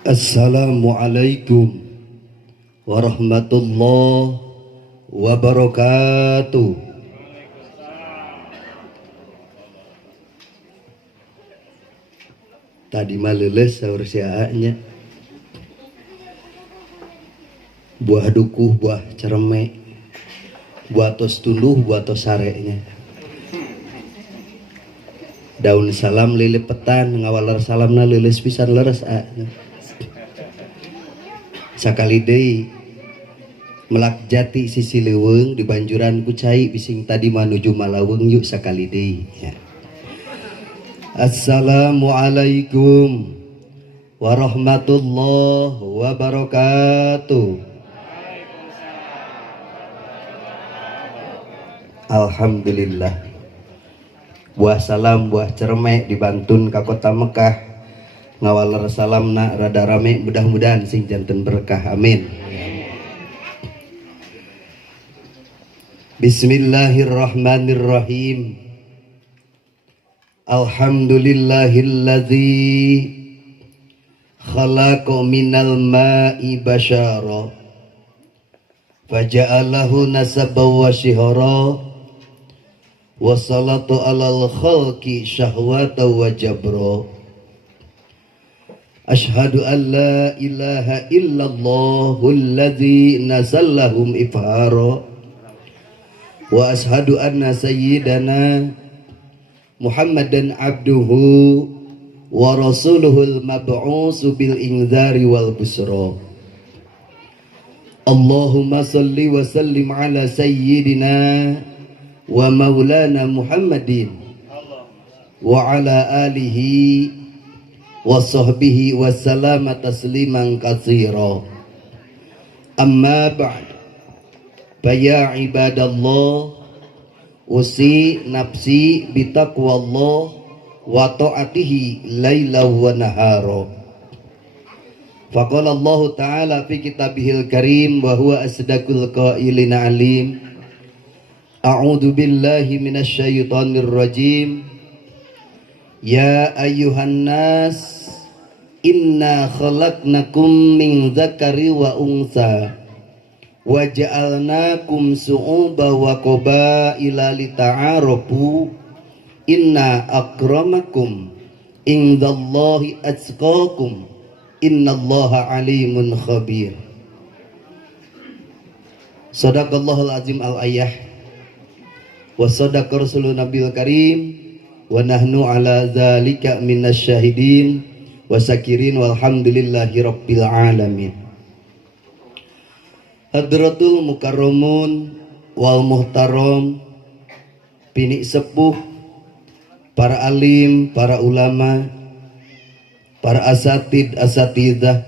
Assalamualaikum warahmatullahi wabarakatuh. Tadi maleles sahur siaanya. Buah dukuh, buah cermek, buah tos tunduh, buah tos sareknya. Daun salam lilipetan ngawalar salamna lilis pisan leres sakali deui melak jati sisi leuweung di banjuran ku cai bising tadi manuju Malaweng yuk sakali deui ya. Assalamualaikum warahmatullahi wabarakatuh. Alhamdulillah. Buah salam buah cermek dibantun ka kota Mekah ngawaler salamna rada rame, mudah-mudahan sing janten berkah, amin. Bismillahirrahmanirrahim. Alhamdulillahilladzi khalaqa minal ma'i basyara faja'alahu nasaban wa shihara wa salatu alal khalqi syahwata wa jabra. Ashhadu an la ilaha illallahul ladzi nasallahum ifhara wa ashhadu anna sayyidana Muhammadan abduhu wa rasuluhul mab'usu bil inzari wal busra. Allahumma salli wa sallim ala sayyidina wa maulana Muhammadin wa ala alihi wa sahbihi wa salama tasliman katsira. Amma ba'd, ya ibadallah, usi nafsi bitaqwallah wa ta'atihi laila wa nahara. Faqala Allah ta'ala fi kitabihil karim wa huwa asdaqul qailina alim. A'udzu billahi minasy syaithanir rajim. Ya ayyuhan nas inna khalaqnakum min dzakari wa unsa wa ja'alnakum su'uba wa qabaila lita'arafu inna akramakum indallahi atqakum innallaha alimun khabir. Sadaqallahul azim al-ayah wa sadaqa rasulun nabil karim wa nahnu ala dzalika minasyahidin wa sakirin walhamdulillahi rabbil alamin. Hadratul mukarramun wal muhtaram, bini sepuh, para alim, para ulama, para asatidah,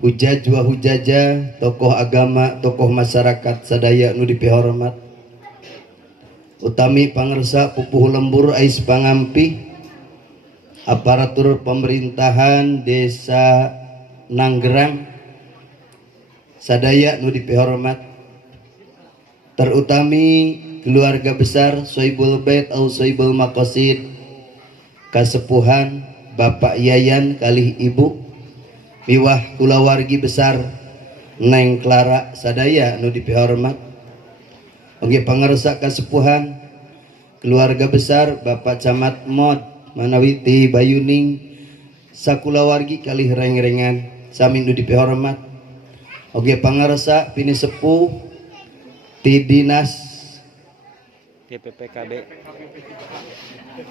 hujaj wa hujajah, tokoh agama, tokoh masyarakat sadaya nu dipihormat, utami pangersa pupuh lembur ais pangampi, aparatur pemerintahan desa Nanggerang sadaya nu dipihormat, terutami keluarga besar Sohibul Bait au Sohibul Maqasid, kasepuhan Bapak Yayan kalih Ibu miwah kulawargi besar Neng Clara sadaya nu dipihormat. Oke pangersa kasepuhan keluarga besar Bapak Camat Mod Manawiti Bayuning sakulawargi kalih reng-rengan sami nu dipihormat. Oke pangersa pini sepuh ti dinas DPPKB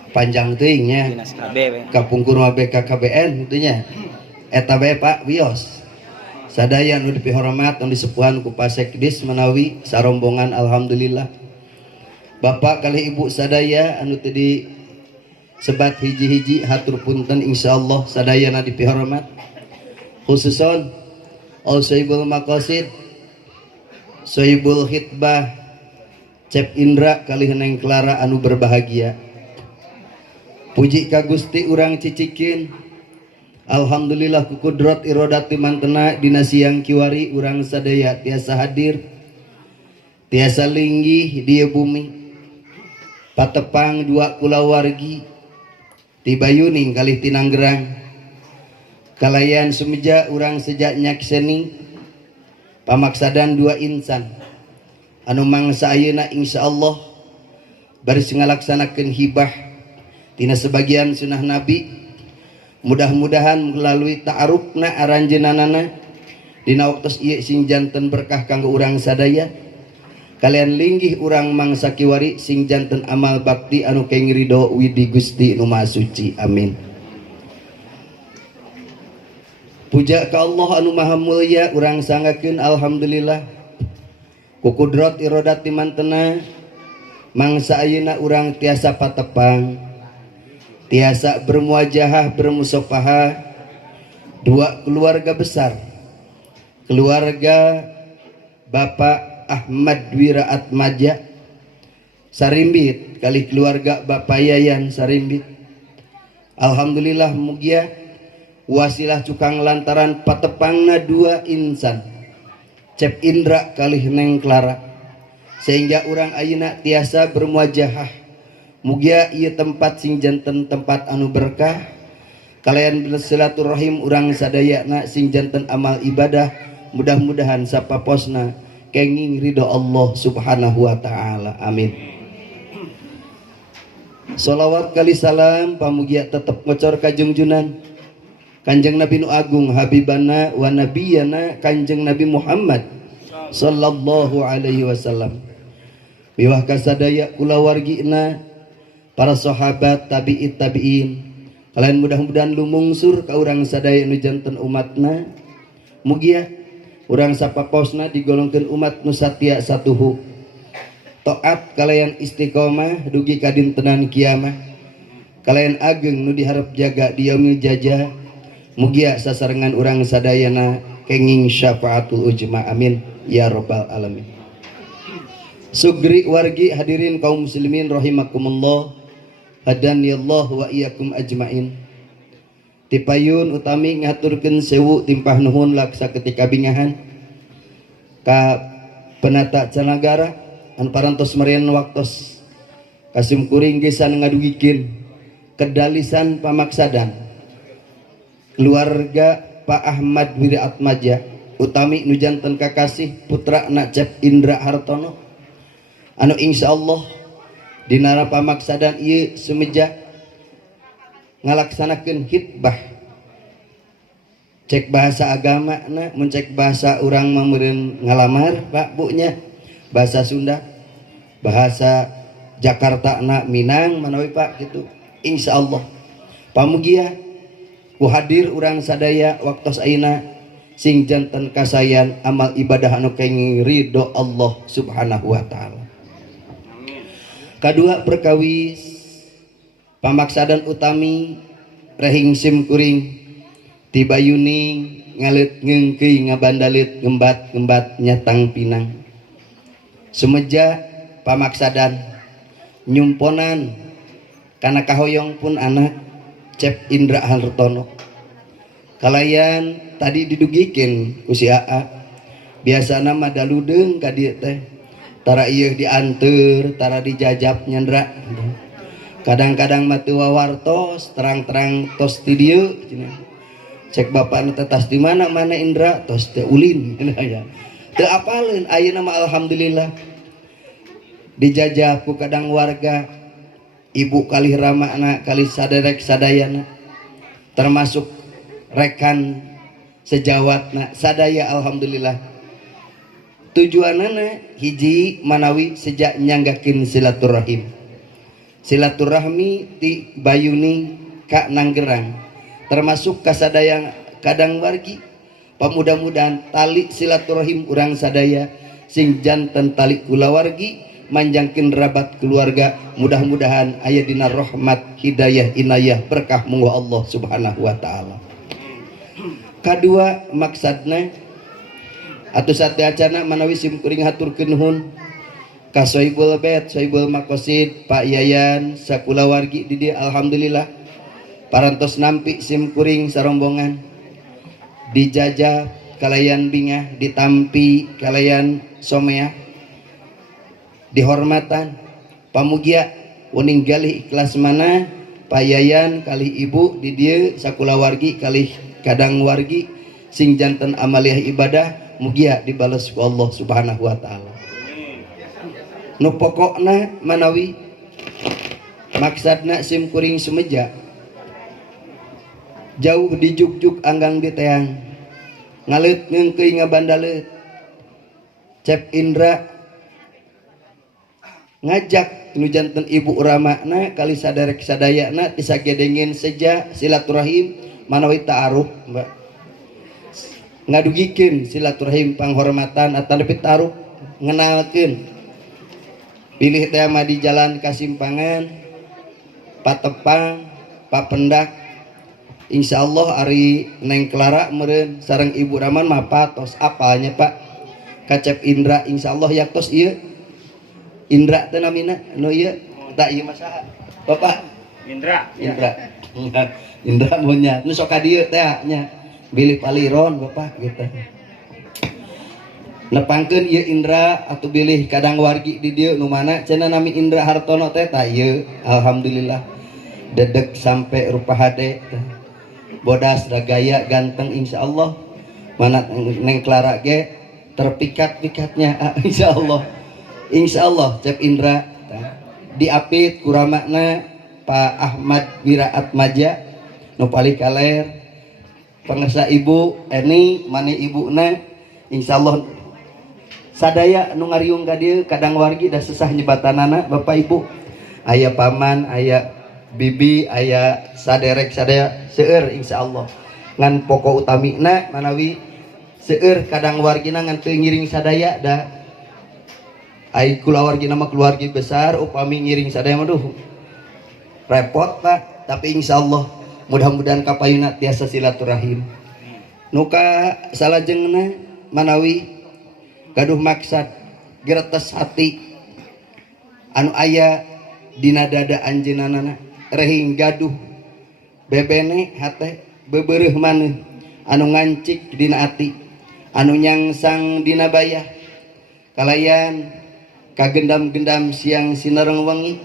panjang teuing nya Dinas KB kapungkur BKKBN itunya eta bae Pak Wios sadaya nu dipihormat nu disepuhan ku Pasekdis menawi sarombongan. Alhamdulillah Bapak kali Ibu sadaya anu tadi sebat hiji-hiji hatur punten insyaallah sadayana dipihormat, khususon Sohibul Maqasid, Sohibul Khitbah Cep Indra kalih Neng Clara anu berbahagia. Puji ka Gusti urang cicikin, alhamdulillah ku kudrat irodati mantena dina siang kiwari urang sadaya tiasa hadir, tiasa linggih di bumi. Patepang dua kulawargi ti Bayuning kalih ti Nanggerang kalayan sumeja urang sejak nyakseni pamaksadan dua insan anu mangsa ayeuna insyaallah baris ngalaksanakeun hibah tina sebagian sunnah nabi. Mudah-mudahan melalui ta'arufna aranjeunanana dina waktos ieu sing janten berkah kanggo urang sadaya. Kalian linggih urang mangsa kiwari sing janten amal bakti anu keng ridho widi Gusti nu Maha Suci. Amin. Puja ka Allah anu Maha Mulya, urang sanggakeun alhamdulillah ku kudrat irodat timantena mangsa ayeuna urang tiasa patepang, tiasa bermuajahah bermusafahah dua keluarga besar, keluarga Bapak Ahmad Wiraatmaja Sarimbit kali keluarga Bapak Yayan Sarimbit. Alhamdulillah mugia wasilah cukang lantaran patepangna dua insan Cep Indra kali Neng Clara sehingga urang ayeuna tiasa bermuajahah. Mugia ieu tempat sing janten tempat anu berkah kalian silaturahim urang sadayana sing janten amal ibadah mudah-mudahan sapaposna kenging ridho Allah subhanahu wa ta'ala. Amin. Salawat kali salam pamugia tetep ngocor ka junjunan Kanjeng Nabi nu agung habibana wa nabiyana Kanjeng Nabi Muhammad sallallahu alaihi wasallam. Biwah kasadaya kulawargina para sahabat tabi'it tabi'in. Kalian mudah-mudahan lumungsur ka urang sadaya nu janten umatna. Mugia urang sapaposna digolongkeun umat nu satia satuhu. Taat kalian istiqomah dugi ka dintenan kiamah. Kalian ageng nu diharap jaga di yaumil jajah. Mugia sasarengan urang sadayana kenging syafaatul ujma. Amin ya rabbal alamin. Sugri wargi hadirin kaum muslimin rahimakumullah, hadani Allah wa iyyakum ajmain. Tipayun utami ngaturkeun sewu timpah nuhun laksa ketika bingahan ka penata canagara an parantos merian waktos kasim kuring gesan ngadugikeun kedalisan pamaksadan keluarga Pak Ahmad Wiraatmaja utami nu janten kakasih putra na Cep Indra Hartono anu insyaallah dina pamaksadan ieu sumeja ngalaksanakeun hitbah cek bahasa agama na mencek bahasa urang mameureun ngalamar Pak Bu nya bahasa Sunda bahasa Jakarta na Minang manawi Pak gitu insyaallah pamugia ku hadir urang sadaya waktos ayeuna sing janten kasayan amal ibadah anu kenging ridho Allah subhanahu wa ta'ala. Kadua perkawis pamaksadan utami rehing sim kuring tibayuning ngalit ngengkeuy ngabandalit ngembat-ngembat nyatang pinang sumeja pamaksadan nyumponan kana kahoyong pun anak Cep Indra Hartono kalayan tadi didugikeun ku si AA biasana mah daludeung ka dieu teh tara ieu dianteur tara dijajab nyandra kadang-kadang mah teu wawartos terang-terang tos ti dieu cek bapana teh tas di mana Indra tos teh ulin ya teu apaleun ayeuna mah alhamdulillah dijajab ku kadang warga ibu kali ramana kali saderek sadayana termasuk rekan sejawatna sadaya alhamdulillah tujuanana hiji manawi sejak nyanggakin silaturahmi ti bayuni ka Nanggerang termasuk kasadaya kadang wargi pamudah-mudahan tali silaturahim urang sadaya sing janten tali kulawargi manjangkeun rabat keluarga mudah-mudahan aya dina rahmat hidayah inayah berkah munggu Allah subhanahu wa ta'ala. Kadua maksadna atuh sateacana manawi sim kuring haturkeun nuhun ka Soibul Bait Soibul Maqasid Pak Yayan sakulawargi di dieu alhamdulillah parantos nampi sim kuring sarombongan dijajah kalayan bingah ditampi kalayan someah dihormatan pamugia uninggalih ikhlas mana Pak Yayan kali ibu di dieu sakulawargi kali kadang wargi sing janten amaliah ibadah mugia dibales ku Allah Subhanahu wa taala. Nu pokokna manawi maksudna sim kuring sumeja jauh di juk-juk anggang di teang ngalit ngengkeuy ngabandaleut Cep Indra ngajak nu janten ibu ramakna kali sadarek sadayana tisagedengin seja silaturahim manawi ta'aruf Mbak ngadugikeun silaturahim panghormatan atau nepi ta'aruf ngenalkeun pilih teh mah di jalan kasimpangan patepang papendak insyaallah ari Neng Clara meureun sareng ibu Raman mah patos apalnya Pak kacep Indra insyaallah yaktos ieu Indra teh namina nu ieu tak ieu mah saha Bapak Indra Indra monya nu sok ka dieu teh nya bilih paliron Bapak gitu nepangkeun ieu Indra atuh bilih kadang wargi di dieu nu mana cenah nami Indra Hartono teh tah ieu alhamdulillah dedek sampai rupa hade bodas da gaya ganteng insyaallah mana Neng Clara ge terpikat-pikatnya insyaallah Cep Indra diapit kuramakna Pak Ahmad Wiraat Maja nu paling kaler pangesa ibu Eni mane ibuna insyaallah sadaya nu ngariung ka dieu kadang wargi da susah nyebatanana Bapak Ibu aya paman aya bibi aya saderek sadaya seueur insyaallah ngan pokok utamina manawi seueur kadang wargina ngan teu ngiring sadaya da ai kulawargina mah keluarga besar upami ngiring sadaya mah duh repot Pak tapi insyaallah mudah-mudahan kapayuna tiasa silaturahim nu ka salajengna manawi gaduh maksad geretes hati anu aya dina dada anjeunana rehing gaduh bebene hate bebeureuh maneh anu ngancik dina ati anu nyangsang dina bayah kalayan kagendam-gendam siang sinareng wengi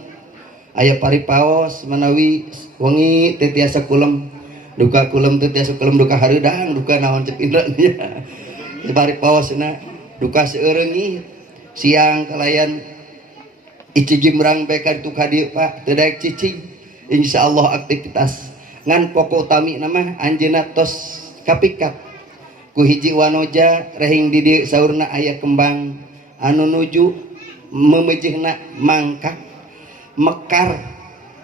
aya paripaos manawi wengi teu tiasa kulem duka kulem teu tiasa kulem duka hareudang duka naon Cep Indra nya paripaosna duka seureungi siang kalayan icigi merang bae ka ditu ka dieu Pak teu daek cicing insyaallah aktivitas ngan pokok utami nama anjeunna tos kapikat ku hiji wanoja rehing di dieu saurna aya kembang anu nuju memejehna mangkak mekar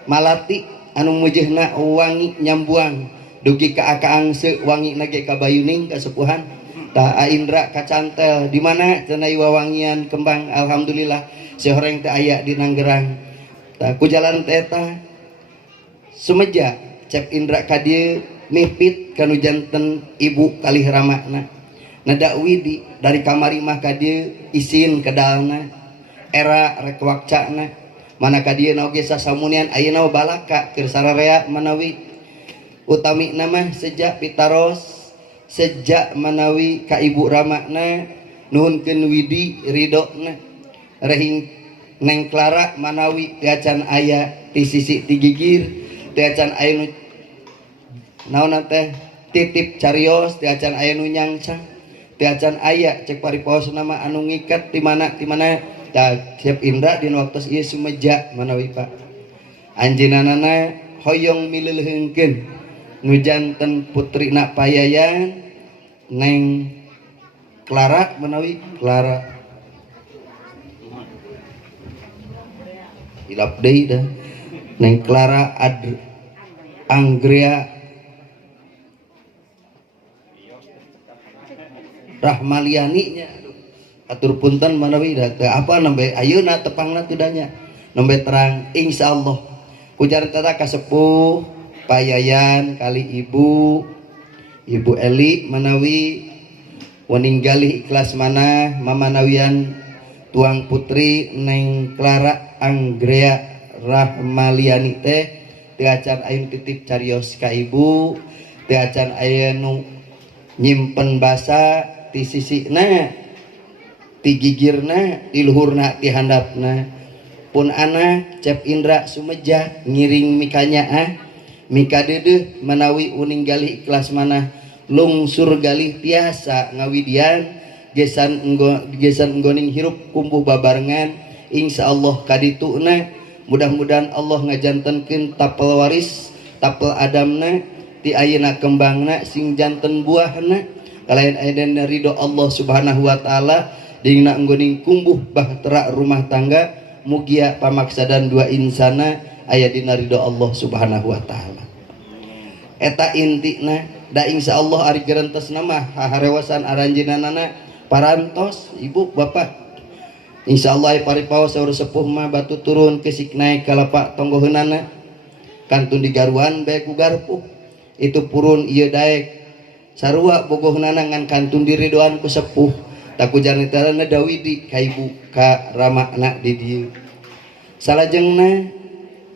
malati anu mejehna wangi nyambuang dugi ka akaangse wangi nage ka bayuning kasepuhan ta Indra kacantel di mana cenah wawangian kembang alhamdulillah sehoreng teh aya di Nanggerang ta ku jalan teh eta sumeja Cep Indra ka dieu mipit kanu janten ibu kalih ramakna nada widi dari kamari mah ka dieu isin kedalna era rek wakcana mana ka dieu oge sasamunian ayeuna balaka keur sararea manawi utami nama sejak pitaros sejak manawi ka ibu ramakna nuhunkeun widi ridona rehing Neng Clara manawi teu acan aya ti sisi ti gigir teu acan aya nu naon teh titip carios teu acan aya nu nyangsang teu acan aya cek paripaos nama anu ngiket di mana Cep Indra dina waktos ieu sumeja manawi Pak anjeunana hoyong mileuleungkeun nu janten putrina payayan Neng Clara manawi Clara hilap deui dah Neng Clara Anggrea Rahmaliani nya atur punten manawi da apa nembe ayeuna tepangna teu danya nembe terang insyaallah ujar tata kasepuh payayan kali ibu Eli manawi waninggali ikhlas mana mamanawian tuang putri Neng Clara Anggrea Rahmaliani teh teu acan aya titip carios ka ibu teu acan aya nu nyimpen basa ti sisina ti gigirna ti luhurna ti handapna pun anak Cep Indra sumeja ngiring mikanya mika deudeuh manawi uninggali ikhlas mana lungsur galih tiasa ngawidian gesan enggoning hirup kumbuh babarengan insyaallah kadituna mudah-mudahan Allah ngajantenkeun tapel waris tapel adamna ti ayeuna kembangna sing janten buahna kalayan ayeuna ridho Allah subhanahu wa ta'ala dingna enggoning kumbuh bahtera rumah tangga mugia pamaksadan dua insana aya dina ridho Allah subhanahu wa ta'ala eta intina da insyaallah ari gerentesna mah harewasan aranjeunana parantos ibu bapak insyaallah paripaos saur sepuh mah batu turun kesik naik kalapa tonggoheunana kantun digaruan bae ku garpu itu purun ieu daek sarua bogohna ngan kantun diridoan ku sepuh taku janitarana dawidi ka ibu ka ramakna di dieu salajengna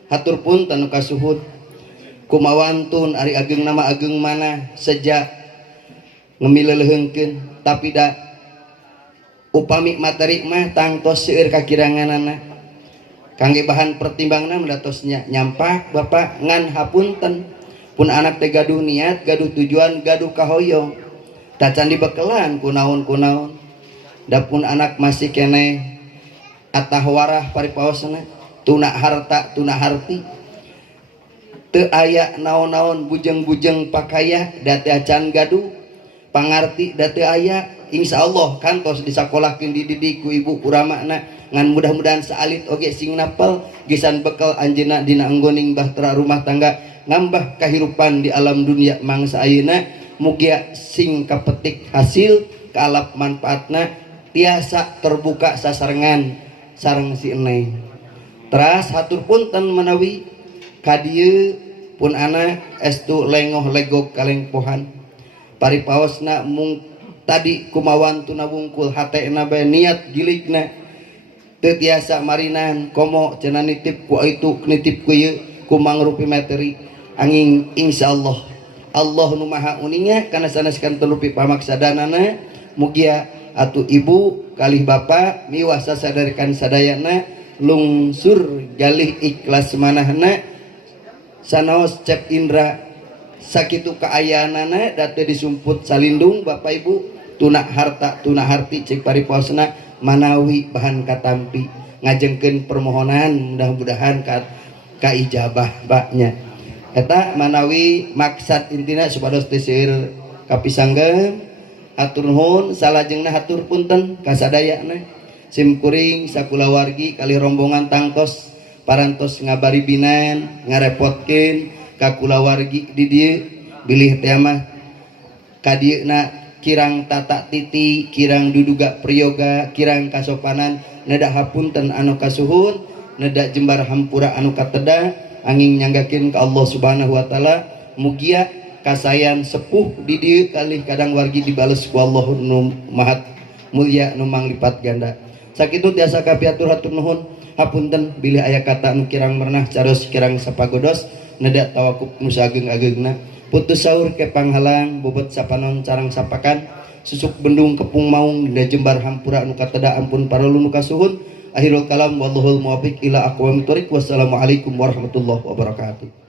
hatur punten nu kasuhun kumawantun ari ageng nama ageng mana sejak ngemileleungkeun tapi da upami materi mah tangtos seueur kakiranganana kangge bahan pertimbanganna mendatosnya nyampah bapak ngan hapunten pun anak teh gaduh niat gaduh tujuan gaduh kahoyong tacan dibekelan kunaon da pun anak masih keneh atahwarah paripaosna tuna harta tuna harti teu aya naon-naon bujeng-bujeng pakaya da teh acan gaduh pangarti da teu aya insyaallah kantos disakolahkeun dididik ku ibu uramakna ngan mudah-mudahan saalit oge sing napal gesan bekal anjeunna dina anggoning bahtera rumah tangga ngambah kahirupan di alam dunia mangsa ayeuna mugia sing kapetik hasil kalap manfaatna tiasa terbuka sasarengan sareng si eneng teras hatur punten menawi kadieu pun anak estu lengoh legok kalengpohan paripaosna mung tadi kumawan tuna wungkul hatena bae niat gilikna teu tiasa marinan komo cenah nitip ku itu nitip ku ieu ku mangrupi materi angin insyaallah Allah nu maha uninga kana saneskan telupi pamaksadanana mugia atuh ibu kalih bapa miwah sasadarkan sadayana lungsur galih ikhlas manahna sanaos cep indra sakitu kaayaanana da teu disumput salindung bapak ibu tuna harta tuna harti cek pariposna manawi bahan katampi ngajengkeun permohonan mudah-mudahan ka ijabah baknya eta manawi maksad intina supados teu seueur kapisanggeun hatur nuhun salajengna hatur punten kasadayana sim kuring sakulawargi kali rombongan tangtos parantos ngabari binan ngarepotkeun ka kulawargi di dieu bilih teh mah ka dieuna kirang tata titi kirang duduga priyoga kirang kasopanan neda hapunten anu kasuhun neda jembar hampura anu kateda angin nyanggakeun ka Allah subhanahu wa ta'ala mugia kasayan sepuh di dieu kalih kadang wargi dibales ku Allah nu maha mulia nu manglipat ganda sakitu tiasa kapiatur hatur nuhun hapunten bilih aya kata nu kirang merenah caros kirang sapagodos neda tawakuf nu sageng-agengna putus saur ke panghalang bobot sapanon carang sapakan susuk bendung kepung maung da jembar hampura anu kateda ampun parulu nu kasuhun akhirul kalam wallahul muwaffiq ila aqwamit thoriq wassalamualaikum warahmatullahi wabarakatuh.